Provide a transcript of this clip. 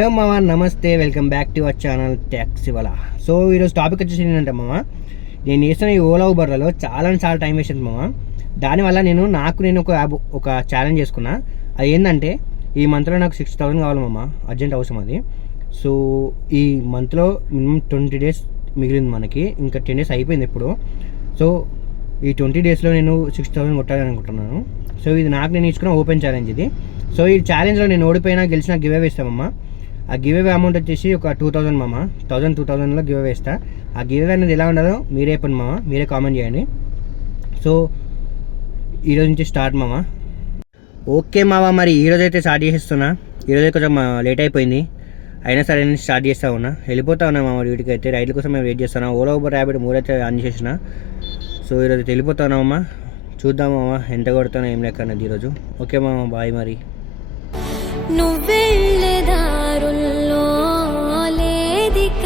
Hello మామ, నమస్తే, welcome back to our channel taxi Wala. So ఈరోజు టాపిక్ వచ్చేసి ఏంటంటే మామ, నేను చేస్తున్న ఈ ఓలా ఊబర్లలో చాలా టైం వేసింది మామ. దానివల్ల నేను ఒక ఛాలెంజ్ చేసుకున్నా. అది ఏంటంటే ఈ మంత్లో నాకు 60,000 కావాలి మామ, అర్జెంట్ అవసరం అది. సో ఈ మంత్లో మినిమం 20 days మిగిలింది మనకి, ఇంకా 10 days అయిపోయింది ఇప్పుడు. సో ఈ 20 daysలో నేను 60,000 కొట్టాలని అనుకుంటున్నాను. సో ఇది నేను ఇచ్చుకున్న ఓపెన్ ఛాలెంజ్ ఇది. సో ఈ ఛాలెంజ్లో నేను ఓడిపోయినా గెలిచినా గివ్ అవే ఇస్తామమ్మ. ఆ గివ్ అవే అమౌంట్ వచ్చేసి ఒక 2,000 మామ, 2,000లో గివ్ అవే ఇస్తా. ఆ గివ్ అవే అనేది ఎలా ఉండదో మీరే చెప్పండి మామ, మీరే కామెంట్ చేయండి. సో ఈరోజు నుంచి స్టార్ట్ మామ. ఓకే మామ, మరి ఈరోజు అయితే స్టార్ట్ చేసేస్తున్నా. ఈరోజు కొంచెం లేట్ అయిపోయింది, అయినా సరే నేను స్టార్ట్ చేస్తా ఉన్నా. వెళ్ళిపోతా ఉన్నా మామ డ్యూటీకి అయితే. రైడ్ల కోసం మేము వెయిట్ చేస్తున్నా. ఓలా ఊబర్ ర్యాపిడ్ 3 అయితే ఆన్ చేసిన. సో ఈరోజు వెళ్ళిపోతా ఉన్నామమ్మ. చూద్దాం మామ ఎంత కొడతానో ఏం లెక్క అన్నది ఈరోజు. ఓకే మామ, బాయ్. మరి నువ్వెళ్ళే దారుల్లో లేదిక